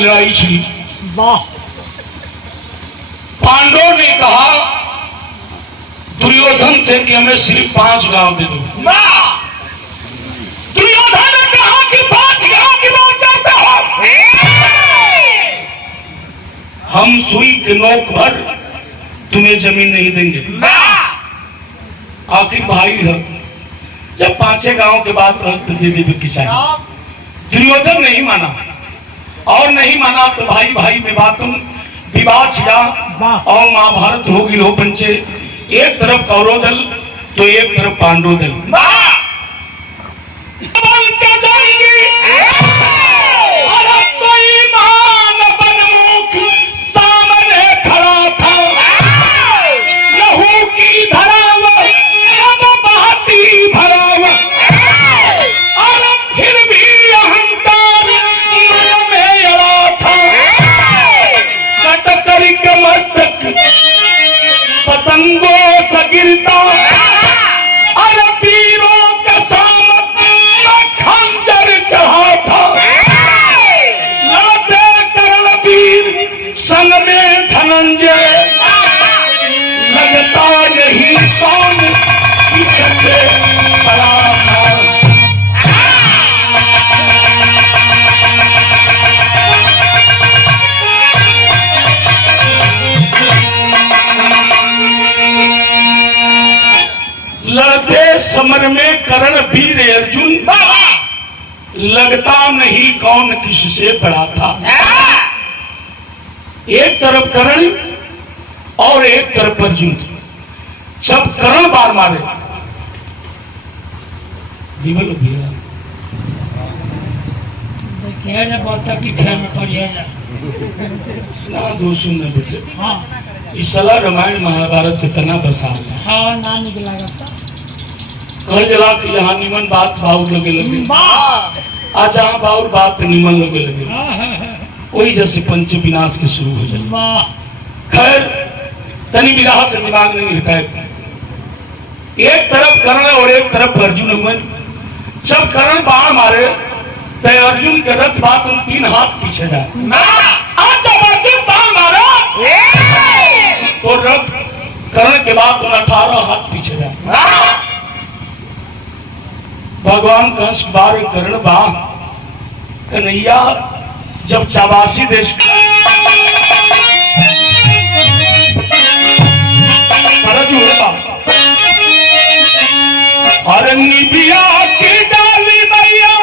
की लड़ाई छिड़ी। वाह। पांडवों ने कहा दुर्योधन से कि हमें सिर्फ 5 गांव दे दो। वाह। दुर्योधन ने कहा कि 5 गांव की बात करते हो, हम सुई के नोक भर तुम्हें जमीन नहीं देंगे। आखिर भाई है, जब 5 गांव के बाद तो दे दे की चाहिए। दुर्योधन नहीं माना, और नहीं माना तो भाई भाई में बातों विवाद छिड़ा और महाभारत होगी लो पंचे। एक तरफ कौरव दल तो एक तरफ पांडव दल। पतंगों से गिरता अरे वीरों का सामने खंजर चढ़ा था। लाते कर्णवीर संग में धनंजय, लगता नहीं कौन किससे बड़ा था। लड़ते समर में कर्ण वीर अर्जुन, लगता नहीं कौन किससे बड़ा था। एक तरफ कर्ण और एक तरफ अर्जुन। जब कर्ण बार मारे जीवन भैया ना दोस्तों ने बेटे। हाँ इस सला रामायण महाभारत के तना बसा। हाँ ना निकला कल जला की जहाँ निमन बात बाउर लगे आज जहाँ बाउर बात निमन लगे वही जैसे पंच विनाश के शुरू हो जाए। खैर तनी विराह से दिमाग नहीं हटाए। एक तरफ कर्ण और एक तरफ अर्जुन हुए। जब कर्ण बाण मारे तो अर्जुन के रथ बात 3 हाथ पीछे जाए। जब अर्जुन बाण मारा तो रथ कर्ण के बाद 18 हाथ पीछे जाए। भगवान कंस बार कर्ण बा कन्हैया जब चाबासी देश और निबिया की डाली मैया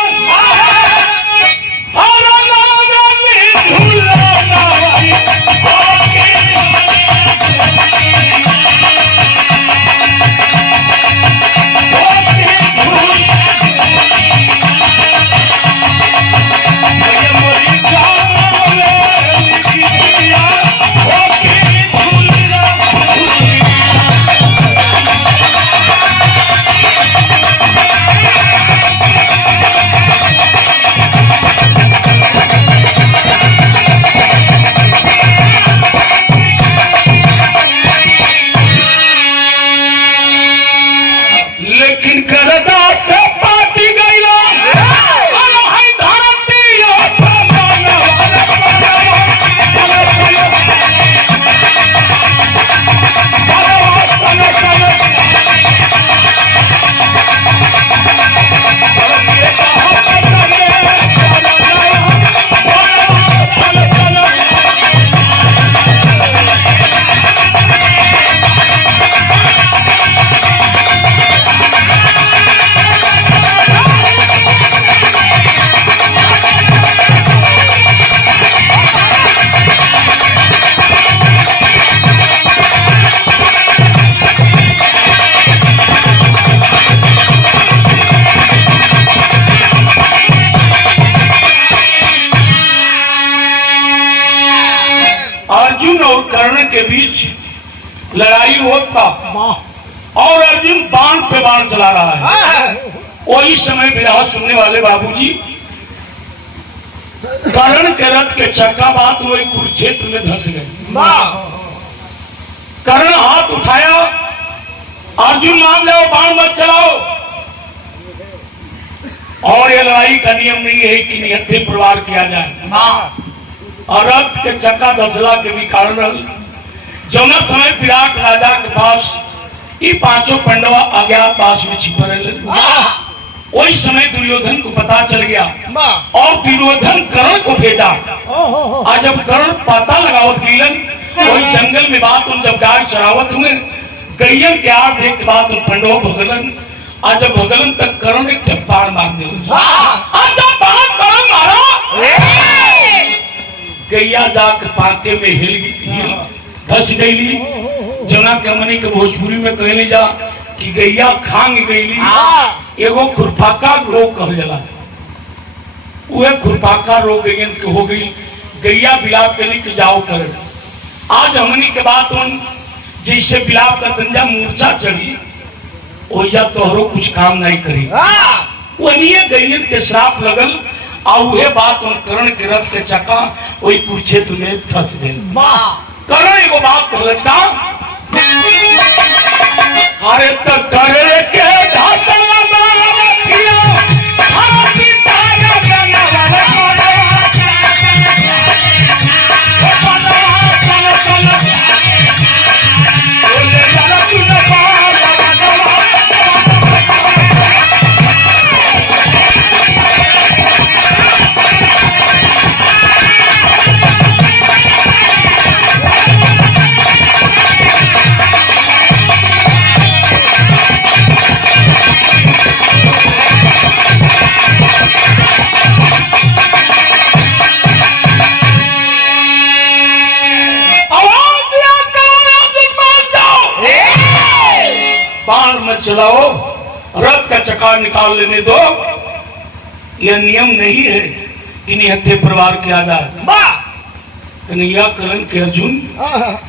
अर्जुन और कर्ण के बीच लड़ाई होता और अर्जुन बाण पे बाण चला रहा है। वही समय विराह सुनने वाले बाबूजी कर्ण के रथ के चक्का बात वही कुरुक्षेत्र में धंस गए। कर्ण हाथ उठाया, अर्जुन मान लो बाण मत चलाओ। और ये लड़ाई का नियम नहीं है कि निहत्थे प्रवार किया जाए। और रथ के चक्का धसला के भी कारण रहल। जौना समय विराट राजा के पास ये पांचों पांडवा अज्ञातवास में छिपा रहे। वही समय दुर्योधन को पता चल गया और दुर्योधन कर्ण को भेजा। आज जब कर्ण पता लगावत गईलन वही जंगल में बात उन जब गाय चरावत हुए गैयन के आर देख के बाद उन पांडवों भगलन। आज जब भगलन तक कर्ण एक बाण मार दे। आज जब बाण कर्ण मारा गैया जाकर पाके में हिल धस गईली। जना के मनी के भोजपुरी में कहले जा कि गैया खांग गईली। एगो खुरपाका रोग कहल जाला। वह खुरपाका रोग गैयन के हो गई। गैया बिलाप कली तो जाओ कर। आज हमनी के बात उन जैसे बिलाप का तंजा मूर्छा चढ़ी वैसा तोहरो कुछ काम नहीं करी। वही गैयन के श्राप लगल और वह बात उन कर्ण के रथ के चक्का वही कुरुक्षेत्र में फंस गए। कर्ण एगो बात कहलस का अरे तो कर्ण के ढासल चलाओ रथ का चक्का निकाल लेने दो। यह नियम नहीं है कि निहत्थे परिवार किया जाए। कन्हैया करण के अर्जुन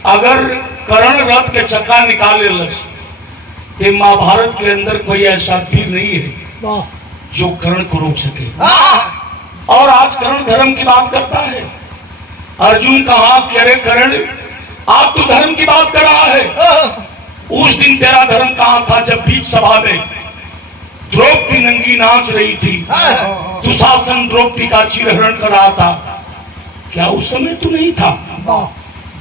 अगर कर्ण रथ के चक्का निकाल ले तो महाभारत के अंदर कोई ऐसा वीर नहीं है जो कर्ण को रोक सके। और आज कर्ण धर्म की बात करता है। अर्जुन कहा कि अरे कर्ण आप तो धर्म की बात कर रहा है। उस दिन तेरा धर्म कहां था जब बीच सभा में द्रौपदी नंगी नाच रही थी। दुशासन द्रौपदी का चिरहरण कर रहा था। क्या उस समय तू नहीं था?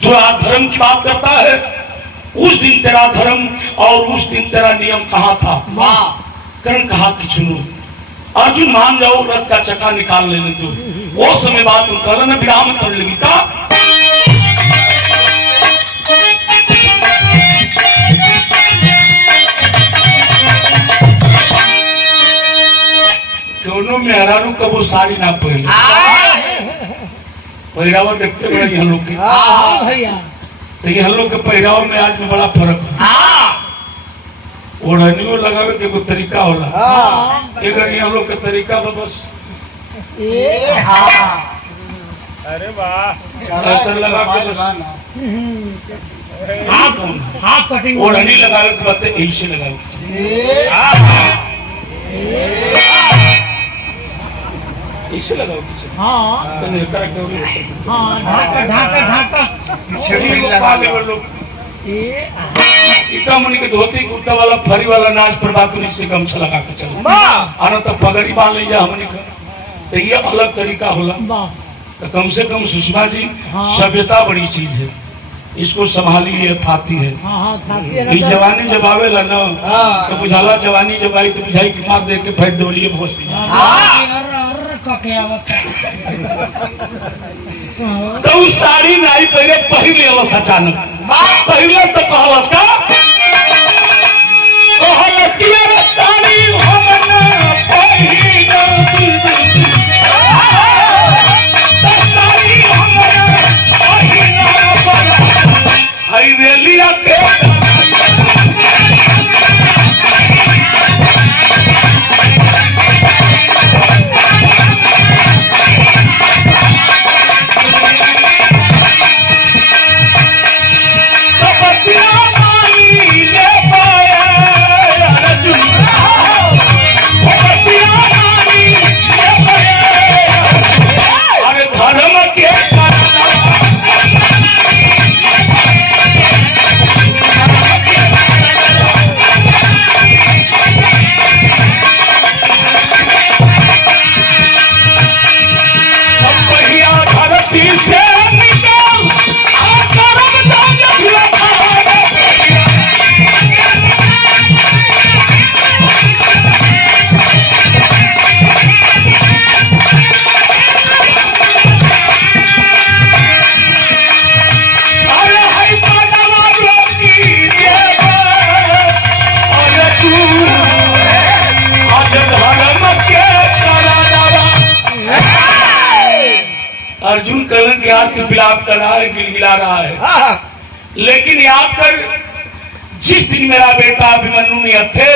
जो आज धर्म की बात करता है उस दिन तेरा धर्म और उस दिन तेरा नियम कहां था? कर्ण कहा कि सुनो अर्जुन मान जाओ रथ का चक्का निकाल लेने दो। वो समय बात कर्ण विराम कर लगी का दोनों में हरारू का वो साड़ी ना पहने। पहरावा देखते बड़ा यहाँ लोग के तो यहाँ लोग के पहराव में आज में बड़ा फर्क है। ओढ़नियों लगावे के कोई तरीका होला। अगर यहाँ लोग के तरीका तो बस अरे वाह लगा के बस हाथ कटिंग ओढ़नी लगावे के बाद ऐसे लगावे इसे लगाओ पीछे। हाँ तो नहीं करेक्ट होगी। हाँ ढाका ढाका ढाका पीछे भी लगा ले वो लोग। इतना मनी के धोती कुर्ता वाला फरी वाला नाच पर बात नहीं से गमछा लगा के चलो। आना तो पगड़ी बांध ले जा हमने का तो ये अलग तरीका होला। तो कम से कम सुषमा जी सभ्यता बड़ी चीज है। इसको संभालिए थाती है। ये जवानी जब आवेला ना तो बुझाला जवानी जब आई तो बुझाई कि मार दे के फेंक दोलिए भोस तो उस साड़ी नहीं पहले पहले अलस अचानक पहले तो कहलस का कहलस की अरे साड़ी हमने पहली साड़ी हमने हई रेलिया के कहलन कि यार तू विलाप कर रहा है, गिलगिला रहा है, लेकिन याद कर जिस दिन मेरा बेटा अभिमन्यु निहत थे,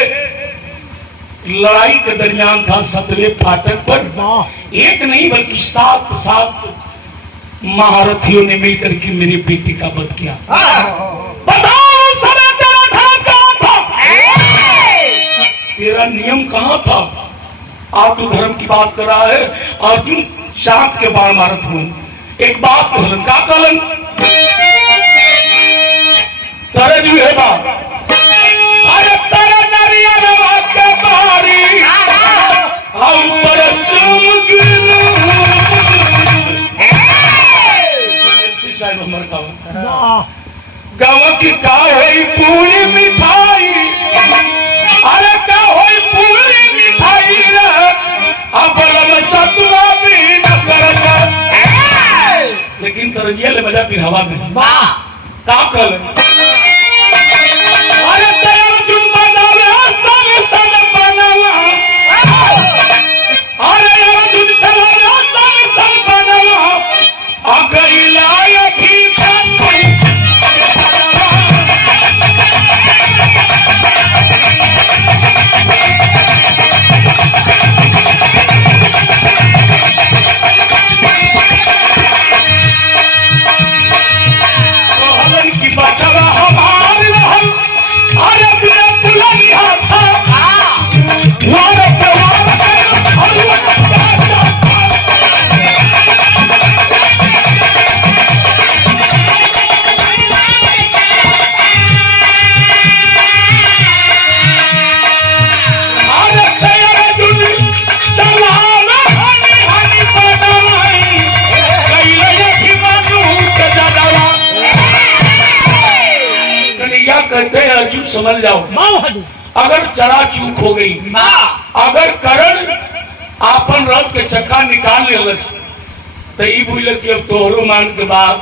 लड़ाई के दरमियान था सतवे फाटक पर, एक नहीं बल्कि 7 महारथियों ने मिलकर के मेरे बेटे का वध किया। बताओ समय तेरा धर्म कहां था, तेरा नियम कहां था? आप तो धर्म की बात कर रहा है। अर्जुन 7 के बाण मारत हुए एक बात कहलन, का कहलन? तरज है बात, अरे तेरा नरिया के बारी और साहब हमर गाँव की का होई पूरी मिठाई, अरे का होई पूरी मिठाई रे, अब सतुआ भी न कर। लेकिन तरजिया ले मजा फिर हवा में का कल, अरे तेरा चुन बनावे सन बनावा, अरे अर्जुन चला सन बनावा, अगैला भी बचवा हमार रहल, अरे बिना पुलनिया था वार कहते हैं अर्जुन समझ जाओ, अगर चरा चूक हो गई, अगर करण आपन रथ के चक्का निकाल ले तो ये बोले कि अब तोहरो मान के बात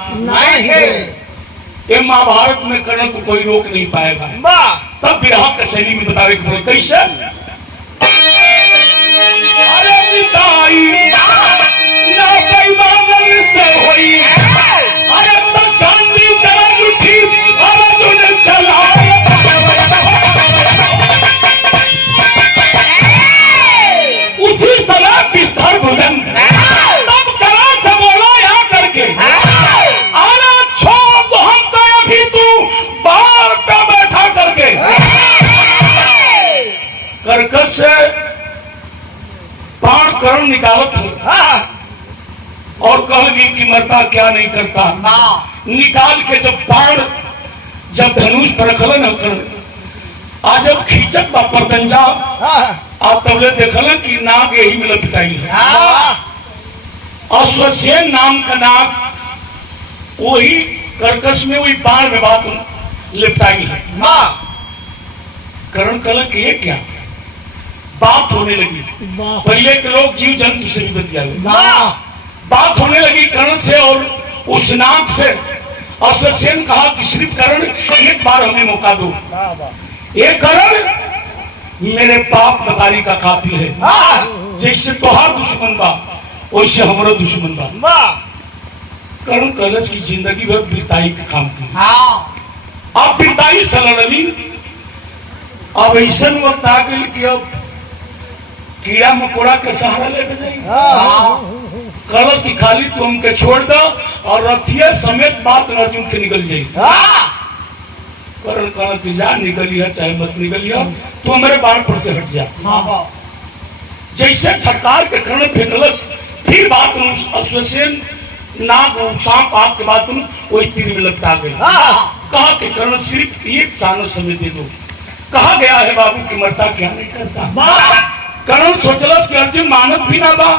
ये महाभारत में करण को कोई रोक नहीं पाएगा। तब विरह के शैली में बतावे के बोले कैसे, अरे पिताई ना कोई बादल से होई, अरे तक गांधी करा उठी अर्जुन चला, उसी समय बिस्तर भुजन तब करा से बोला यहाँ करके, अरे छोड़ तो हम तो अभी तू बाहर पे बैठा करके करकश से बाण करण निकालत हो और कह दी कि मरता क्या नहीं करता, निकाल के जब बाण जब धनुष पर रखलन आज जब खींचत बा परदंजा आप तबले देखल कि नाग यही में लपटाई है, अश्वसेन नाम का नाग वही कर्कश में वही बाण में बात लिपटाई है। करण कल कि ये क्या बात होने लगी, पहले के लोग जीव जंतु से भी बतिया बात होने लगी कर्ण से और उस नाग से। अश्वसेन कहा कि सिर्फ कर्ण एक बार हमें मौका दो, ये कर्ण मेरे पाप मतारी का कातिल है, जैसे तोहार दुश्मन बा वैसे हमारा दुश्मन बा। कर्ण कलश की जिंदगी भर बिरताई का काम की, अब बिरताई सलनी, अब ऐसा वक्त आ गई कि अब कीड़ा मकोड़ा के सहारा लेके जाएंगे। कलश की खाली तुम के छोड़ दो और रथिया समेत बात अर्जुन के निकल जाएगी। करण करण की जा निकली है चाहे मत निकली है, तू मेरे बाण पर से हट जा। जैसे छटकार के कर्ण फेंकलस फिर बात अश्वसेन नाग सांप आग के बात वही तीर में लपटा गई। कहा कि कर्ण सिर्फ एक चानन समय दे दो, कहा गया है बाबू की मरता क्या नहीं करता। कर्ण सोचलस कि अर्जुन मानत भी ना बा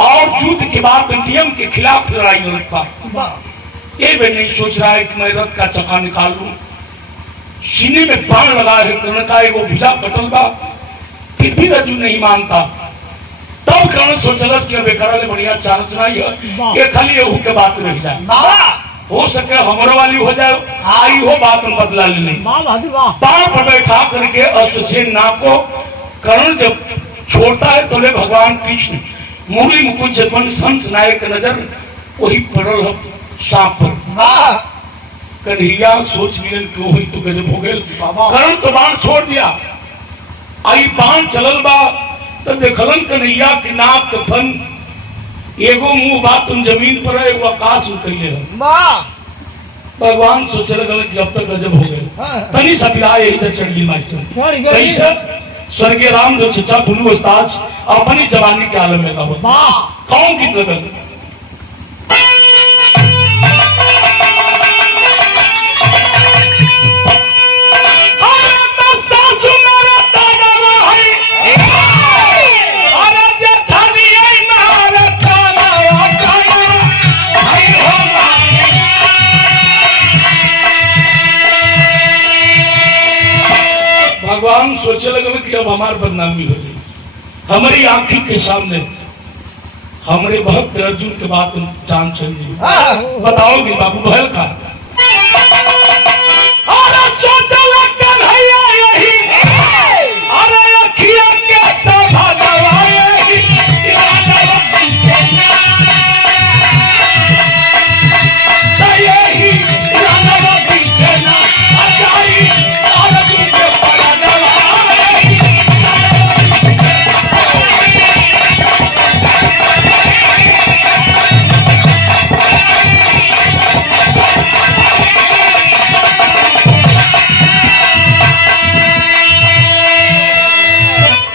और युद्ध के बाद नियम के खिलाफ लड़ाई लड़ता, ये भी नहीं सोच रहा है कि मैं रथ का चक्का निकाल लूं। सीने में बाण लगा है कर्ण का, वो भुजा कटल बा, फिर भी अर्जुन नहीं मानता। तब कर्ण सोचलस कि अबे करले बढ़िया चांस नहीं है, ये खाली एहू के बात रह जाए, हो सके हमरो वाली हो जाए, आई हो बात में बदला ले। बाण पर बैठा करके अश्वसेन नाग को कर्ण जब छोड़ता है तो ले भगवान कृष्ण मुरली मुकुट जपन संस नायक नजर वही पड़ल हम सांप पर। कन्हैया सोच मिलन क्यों हुई तो गजब हो गए। करण तो बाण छोड़ दिया, आई बाण चलल बा तो देखलन कन्हैया की नाक के फन एगो मुंह बात तुम जमीन पर है, एगो आकाश में कैले है। भगवान सोचे लगल कि अब तक गजब हो गए। तनी सा बिरा यही से चढ़ गई मास्टर। कैसे स्वर्गीय राम जो चचा दुनू उस्ताद अपनी जवानी के आलम में था। कौन गीत लगल भगवान सोचे लगे कि अब हमारी बदनामी हो जाए। हमारी आंखी के सामने हमारे भक्त अर्जुन के बाद जान चल जी। बताओगे बाबू बहल का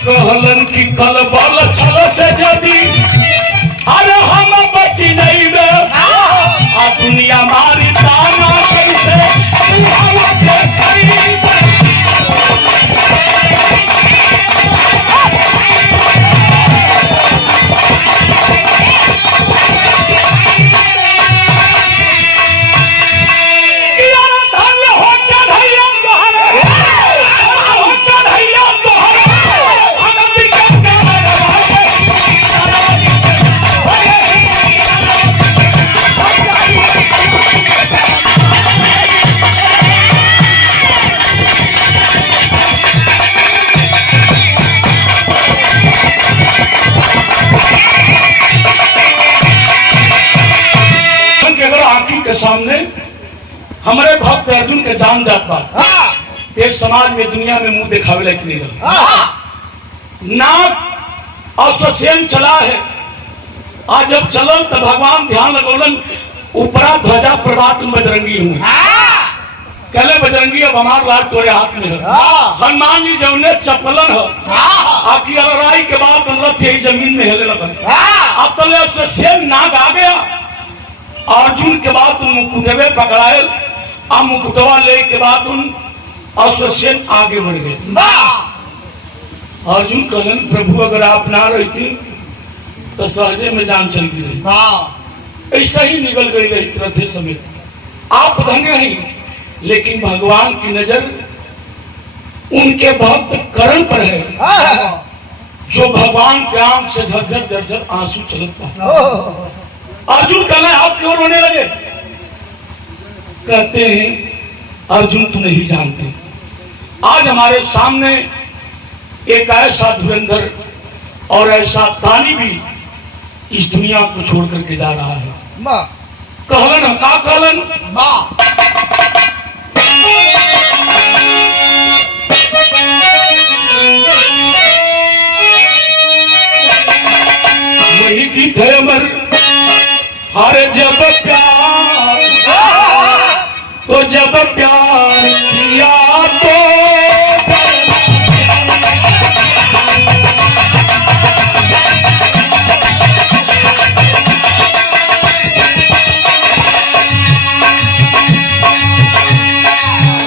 कहलन की कल बल छल से जदी अरे हम बची नहीं बे आ दुनिया मारी ताना कैसे के सामने हमारे भक्त अर्जुन के जान जात बा। एक समाज में दुनिया में मुंह दिखावे लायक नहीं रहा। नाक और ससेन चला है। आज जब चलन तब भगवान ध्यान लगौलन ऊपरा ध्वजा प्रभात बजरंगी हुई। कहले बजरंगी अब हमार लाल तोरे हाथ में है। हनुमान जी जौने चपलन है आखिर लड़ाई के बाद रथ यही जमीन में हिले लगन। अब तले ससेन नाग आ गया। अर्जुन के बाद तुम मुकुटवे पकड़ाए आ मुकुटवा ले के बाद तुम अश्वसेन आगे बढ़ गए। अर्जुन कहलन प्रभु अगर आप ना रहती तो सहजे में जान चली रही। ऐसा ही निकल गई रही रथे समेत। आप धन्य ही, लेकिन भगवान की नजर उनके भक्त करण पर है जो भगवान के आंख से झरझर झरझर आंसू चलता। अर्जुन कहना आप क्यों रोने लगे? कहते हैं अर्जुन तुम नहीं जानते, आज हमारे सामने एक ऐसा धुरंधर और ऐसा दानी भी इस दुनिया को छोड़ करके जा रहा है। कहलन का कहलन वही गीत है अमर। हर जब प्यार तो जब प्यार किया तो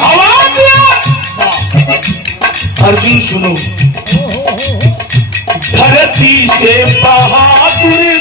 आवाज अर्जुन सुनो। धरती से बहादुर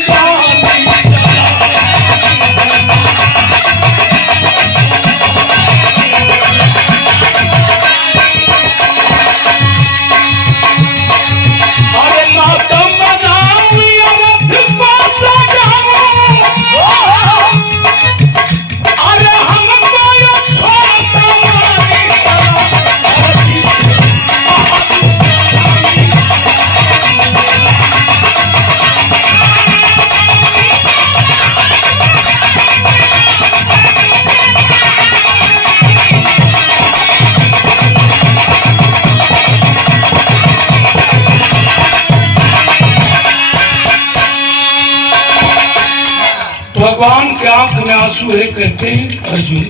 आंख में आंसू है, कहते हैं अर्जुन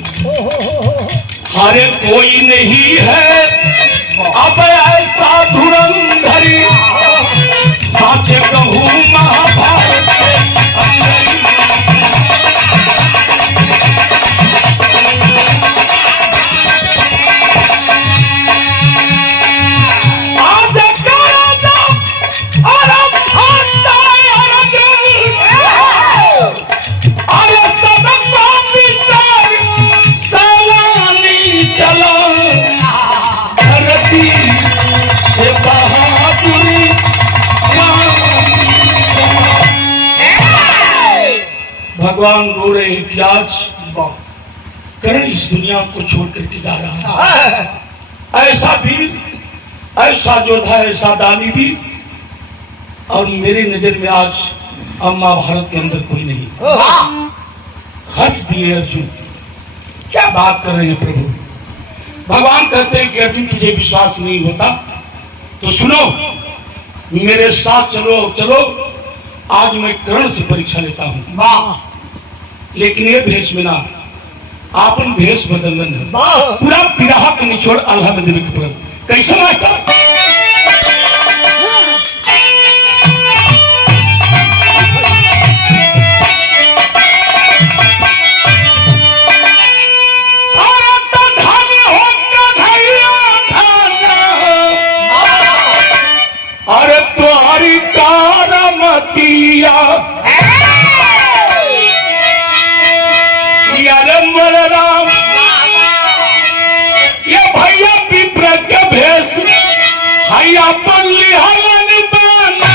हरे कोई नहीं है अब ऐसा धुरंधरी, साचे कहूँ महाभारत के अंदर। भगवान रो रहे हैं कि आज कर्ण इस दुनिया को छोड़ करके जा रहा है। ऐसा वीर, ऐसा योद्धा, ऐसा दानी भी, और मेरे नजर में आज अम्मा भारत के अंदर कोई नहीं। हंस दिए अर्जुन, क्या बात कर रहे हैं प्रभु। भगवान कहते हैं कि अर्जुन तुझे विश्वास नहीं होता तो सुनो, मेरे साथ चलो चलो, आज मैं कर्ण से परीक्षा लेता हूँ। लेकिन ये भेष में ना, आपन भेष बदलन है, पूरा पिराहा के निचोड़ आल्हा में देवे के पड़ल। कैसे मास्टर? अरे तुम्हारी कारमतिया राम, ये भैया विप्र के भेष हैया पर लिहलन बाना।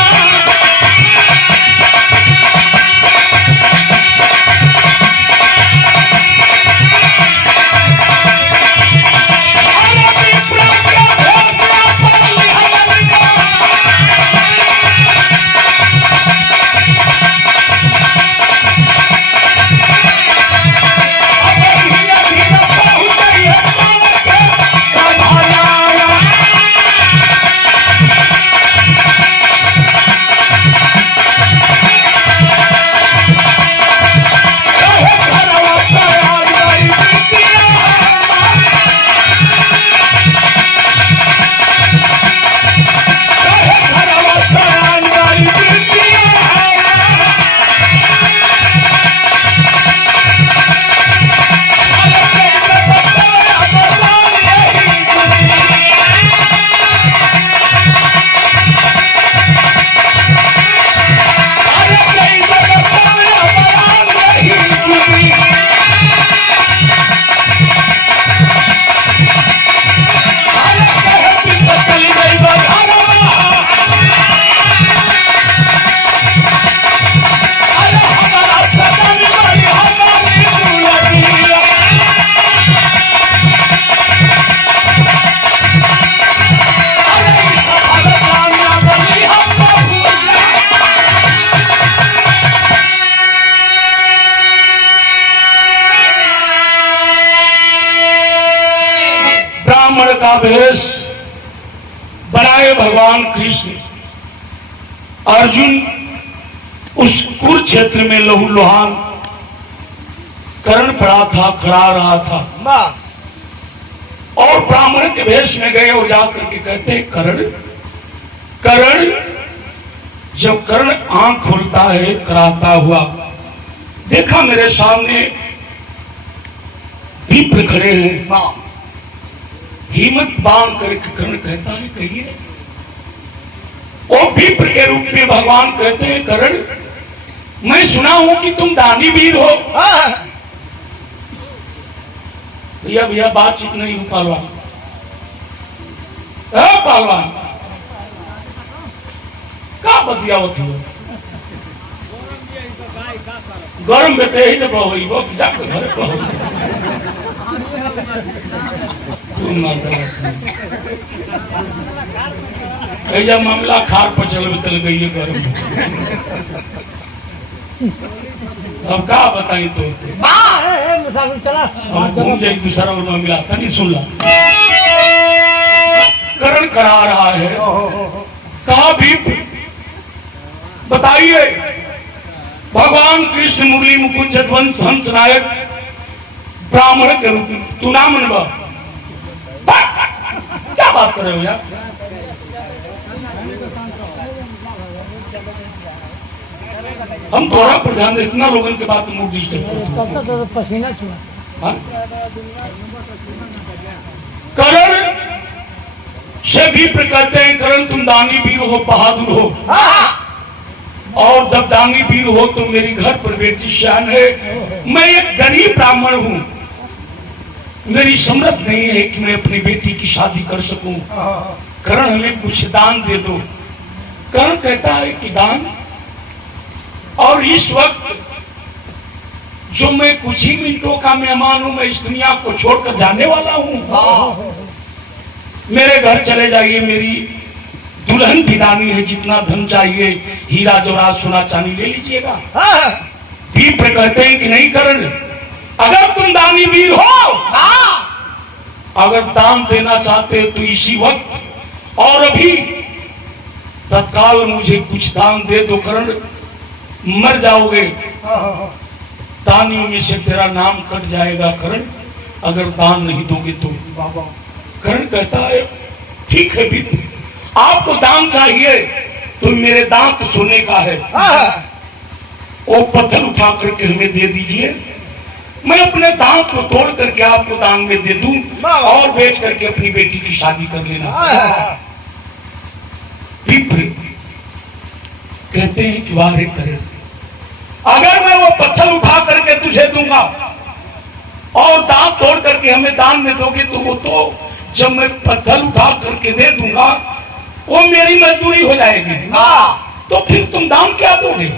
का भेष बनाए भगवान कृष्ण। अर्जुन उस कुरुक्षेत्र में लहू लुहान कर्ण पड़ा था, खड़ा रहा था, और ब्राह्मण के भेष में गए और जाकर के कहते कर्ण कर्ण। जब कर्ण आंख खोलता है कराता हुआ, देखा मेरे सामने विप्र खड़े हैं, हिम्मत बांध करके कर्ण कहता है कहिए। और विप्र के रूप में भगवान कहते हैं कर्ण मैं सुना हूं कि तुम दानी वीर हो। भैया भैया बातचीत नहीं हो पहलवान, पहलवान का बतियावत हो गरम में ही जब रही वो जाकर घर कैसा मामला खार पर चल गई है गरम। अब का बताई तो चला घूम जाए दूसरा और मामला तनी सुन ला। कर्ण करा रहा है, कहा भी बताइए भगवान कृष्ण मुरली मुकुंद जदवंश हंस नायक ब्राह्मण के रूप में तू ना मनवा। क्या बात कर रहे हो यार? हम थोड़ा पर ध्यान दे, इतना लोगों के बात मूड डिस्टर्ब तो पसीना छुआ। हाँ? करण से भी कहते हैं करण तुम दानी वीर हो, बहादुर हो, और जब दानी वीर हो तो मेरी घर पर बेटी शान है। मैं एक गरीब ब्राह्मण हूं, मेरी समर्थ नहीं है कि मैं अपनी बेटी की शादी कर सकूं। करण हमें कुछ दान दे दो। करण कहता है कि दान, और इस वक्त जो मैं कुछ ही मिनटों का मेहमान हूं, मैं इस दुनिया को छोड़कर जाने वाला हूं। मेरे घर चले जाइए, मेरी दुल्हन भी दानी है, जितना धन चाहिए हीरा जवाहरात सोना चांदी ले लीजिएगा। विप्र कहते हैं कि नहीं करण, अगर तुम दानी वीर हो, अगर दान देना चाहते हो तो इसी वक्त और अभी तत्काल मुझे कुछ दान दे दो। करण मर जाओगे, दानियों में से तेरा नाम कट जाएगा करण, अगर दान नहीं दोगे तो। करण कहता है ठीक है विप्र, आपको दान चाहिए तो मेरे दांत सोने का है, वो पत्थर उठा करके हमें दे दीजिए, मैं अपने दांत को तोड़ करके आपको दान में दे दूं और बेच करके अपनी बेटी की शादी कर लेना। विप्र कहते हैं कि वाह रे करण, अगर मैं वो पत्थर उठा करके तुझे दूंगा और दांत तोड़ करके हमें दान में दोगे तो वो तो जब मैं पत्थर उठा करके दे दूंगा वो मेरी मजदूरी हो जाएगी, तो फिर तुम दान क्या दोगे?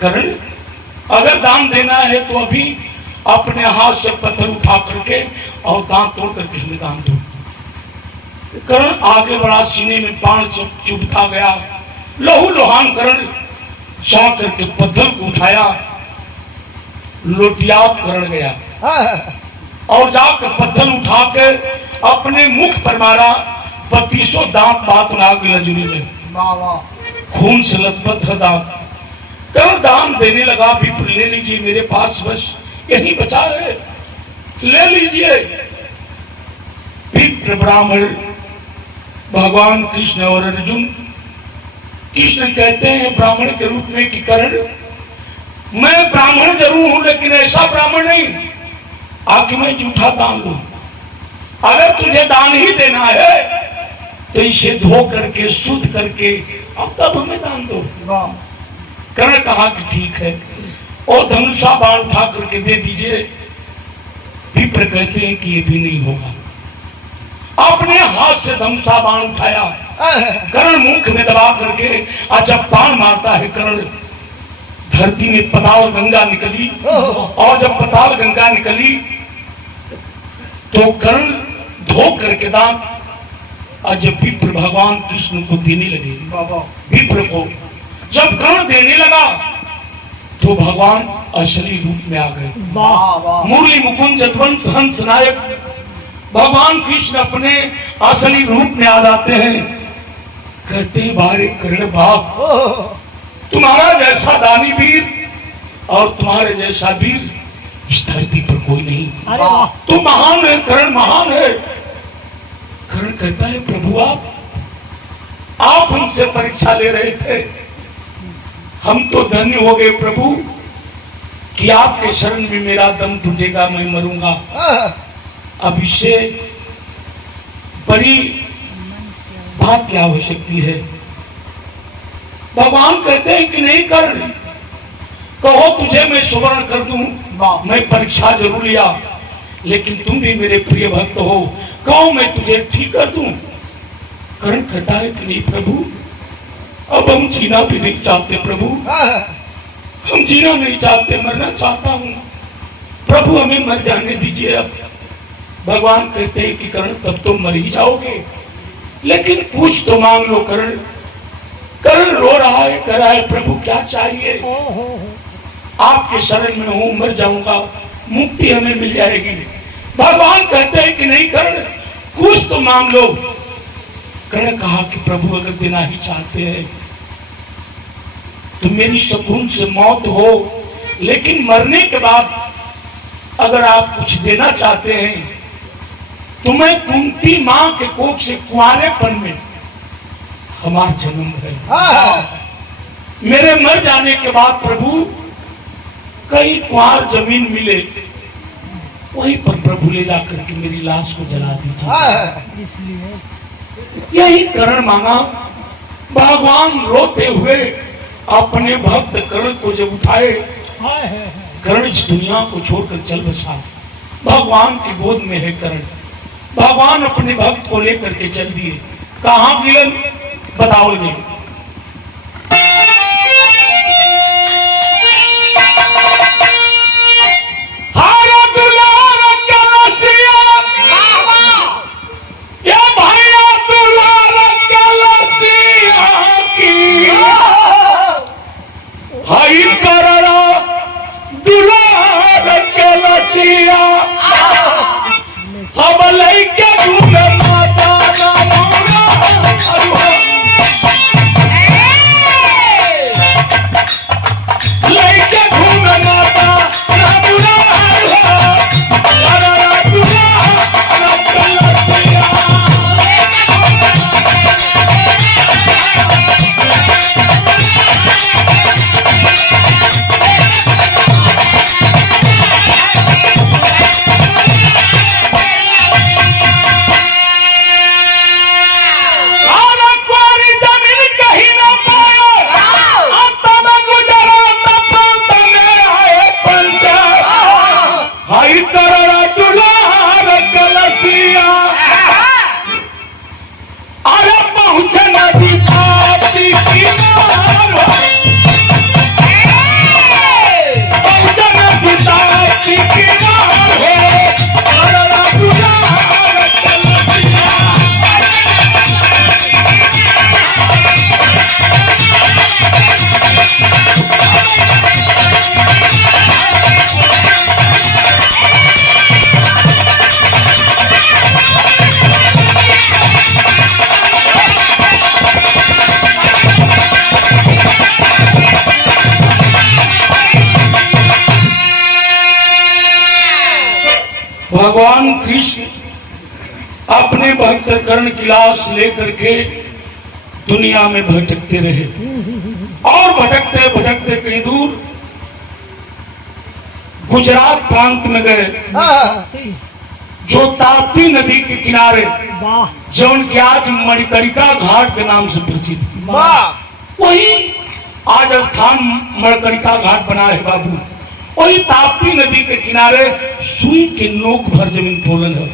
करण अगर दान देना है तो अभी अपने हाथ से पत्थर उठा करके और दांत तोड़ करके हमें दान दो। करण आगे बढ़ा, सीने में बाण चुभता गया, लहू लोहान करण जा करके पत्थर को उठाया, लोटियात करण गया और जाकर पत्थर उठा के अपने मुख पर मारा, 32 दांत बात नाग लजूरी में, खून से लथपथ दांत। करण दान देने लगा, विप्र ले लीजिए, मेरे पास बस यही बचा है, ले लीजिए। विप्र ब्राह्मण भगवान कृष्ण और अर्जुन, कृष्ण कहते हैं ब्राह्मण के रूप में कि करण मैं ब्राह्मण जरूर हूं लेकिन ऐसा ब्राह्मण नहीं आके मैं झूठा दान लूं। अगर तुझे दान ही देना है तो इसे धो करके शुद्ध करके अब तब हमें दान दो। कर्ण कहा कि ठीक है, और धनुषा बाण उठा करके दे दीजिए। विप्र कहते हैं कि ये भी नहीं होगा। अपने हाथ से धनुषा बाण उठाया, कर्ण मुख में दबा करके जब बाण मारता है कर्ण, धरती में पताल गंगा निकली, और जब पताल गंगा निकली तो कर्ण धो करके दान, और जब विप्र भगवान कृष्ण को देने लगे, विप्र को जब कर्ण देने लगा तो भगवान असली रूप में आ गए। मुरली मुकुंद जदवंश हंस नायक भगवान कृष्ण अपने असली रूप में आ जाते हैं। कहते हैं बारे कर्ण बाप, तुम्हारा जैसा दानी वीर और तुम्हारे जैसा वीर इस धरती पर कोई नहीं। तुम महान है कर्ण, महान है। कर्ण कहता है प्रभु आप हमसे परीक्षा ले रहे थे, हम तो धन्य हो गए प्रभु कि आपके शरण में मेरा दम टूटेगा, मैं मरूंगा। अब इससे बड़ी बात क्या हो सकती है? भगवान कहते हैं कि नहीं कर्ण, कहो तुझे मैं सुवर्ण कर दूं, मैं परीक्षा जरूर लिया, लेकिन तुम भी मेरे प्रिय भक्त हो, कहो मैं तुझे ठीक कर दूं। कर्ण कहता है कि नहीं प्रभु, अब हम जीना भी नहीं चाहते प्रभु, हम जीना नहीं चाहते, मरना चाहता हूं प्रभु, हमें मर जाने दीजिए। अब भगवान कहते हैं कि कर्ण तब तो मर ही जाओगे, लेकिन कुछ तो मांग लो कर्ण। कर्ण रो रहा है, कह रहा है प्रभु क्या चाहिए? आपके शरण में हूं, मर जाऊंगा, मुक्ति हमें मिल जाएगी। भगवान कहते हैं कि नहीं कर्ण, कुछ तो मांग लो। कर्ण कहा कि प्रभु अगर देना ही चाहते हैं तो मेरी सुकून से मौत हो, लेकिन मरने के बाद अगर आप कुछ देना चाहते हैं तो मैं कुंती मां के कोख से कुंवारेपन में हमारा जन्म है। मेरे मर जाने के बाद प्रभु कई कुंवार जमीन मिले, वहीं पर प्रभु ले जाकर के मेरी लाश को जला दीजिए। यही करण मांगा। भगवान रोते हुए अपने भक्त कर्ण को जब उठाए, कर्ण इस दुनिया को छोड़कर चल बसा। भगवान की गोद में है कर्ण। भगवान अपने भक्त को लेकर के चल दिए। कहां गिलन बताओगे? हाई करड़ा दुलार के लसिया हम लइके घूमे माता लइके घूमे माता भगवान कृष्ण अपने भक्त कर्ण की लाश लेकर के दुनिया में भटकते रहे और भटकते भटकते कहीं दूर गुजरात प्रांत में गए, जो ताप्ती नदी के किनारे, जो उनके आज मणिकर्णिका घाट के नाम से प्रसिद्ध है। वही आज स्थान मणिकर्णिका घाट बना है बाबू। वही ताप्ती नदी के किनारे सुई के नोक भर जमीन पोलन है,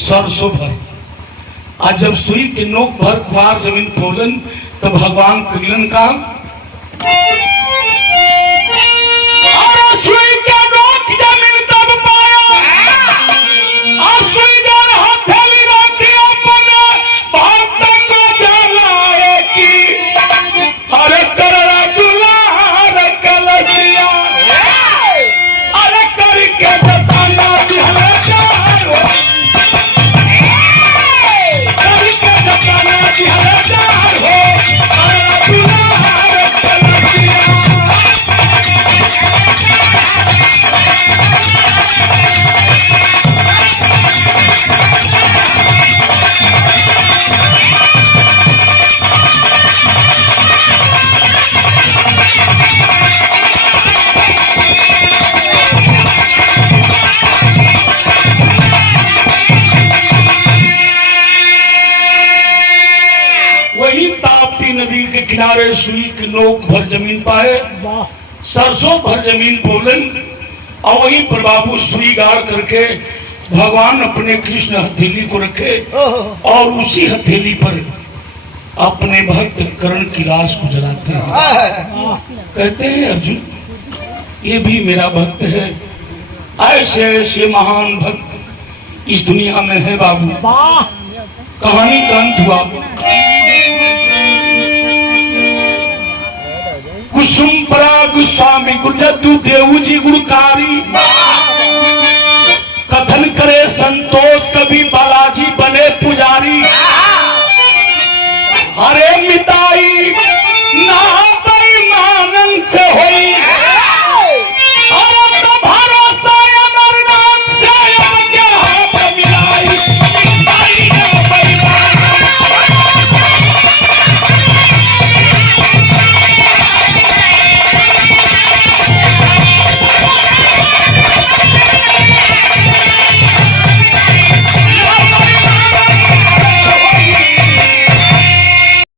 सरसों भर। आज जब सुई के नोक भर खुआर जमीन पोलन, तो भगवान कलिलन का और सुई के नोक जमीन तब पाया, और सुई डर हथेली रखी अपने भक्त को जलाए की, अरे करड़ा दुलार कलसिया, अरे करके बताना दिहले जाओ, करके बताना दिहले जाओ, अरे दुलार कलसिया। वही ताप्ती नदी के किनारे सुई की नोक भर जमीन पाए, सरसों भर जमीन पोलन, और वहीं पर बाबू सुई गाड़ करके भगवान अपने कृष्ण हथेली को रखे और उसी हथेली पर अपने भक्त कर्ण की लाश को जलाते हैं। कहते हैं अर्जुन, ये भी मेरा भक्त है। ऐसे ऐसे महान भक्त इस दुनिया में है बाबू। कहानी का अंत हुआ। कुसुम परा गोस्वामी गुरजद्दू देव जी गुणकारी